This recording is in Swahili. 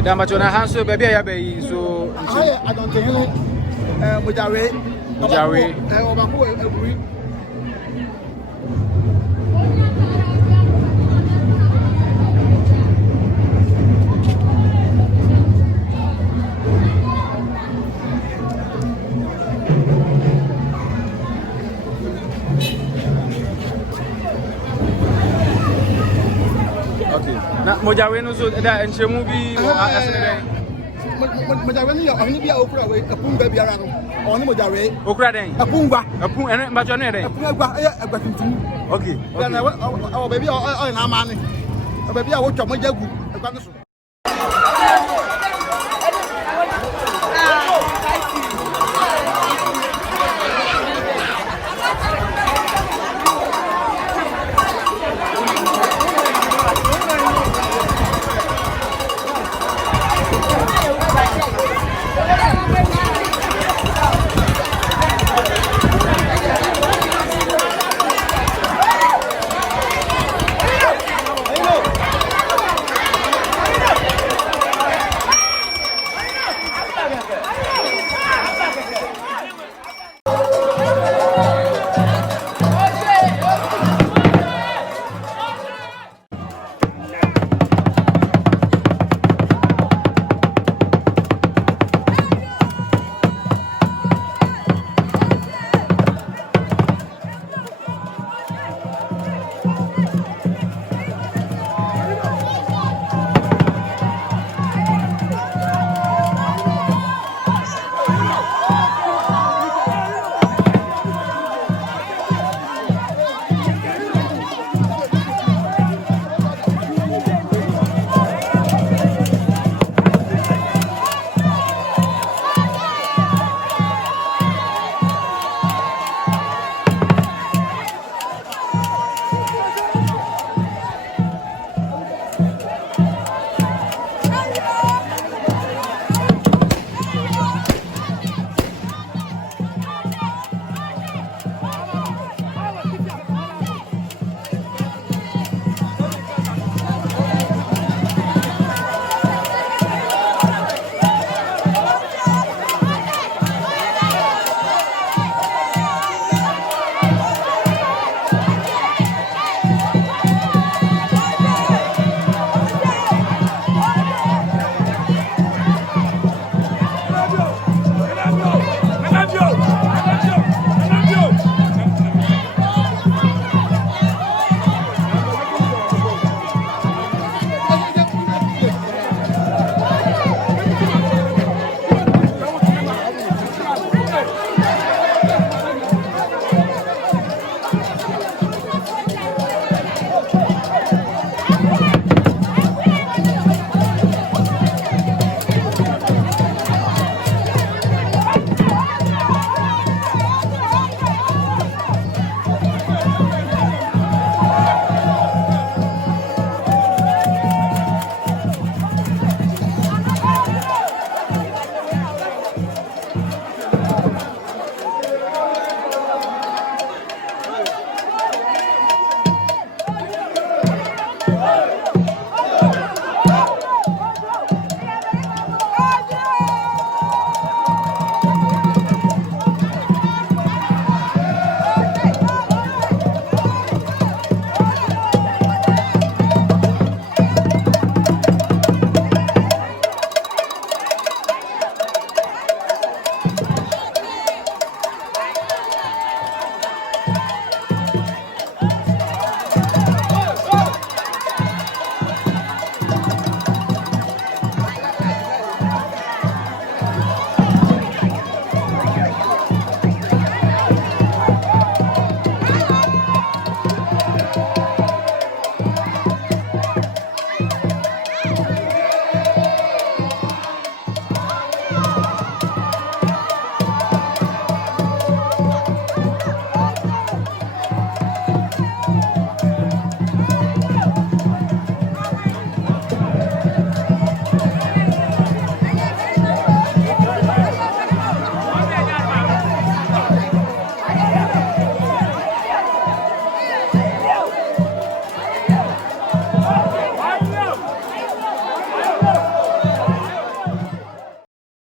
Okay, that much on a hand so baby I be so I don't think Mujare Aburi. okay. Na Mujare no so that and movie Mujare no only be okra we apunga biara no. Oni Mujare. Okra den. Apunga. Apun and but on there. Apunga agbatuntum. Okay. Then our baby na man. Baby I watch Mojagu.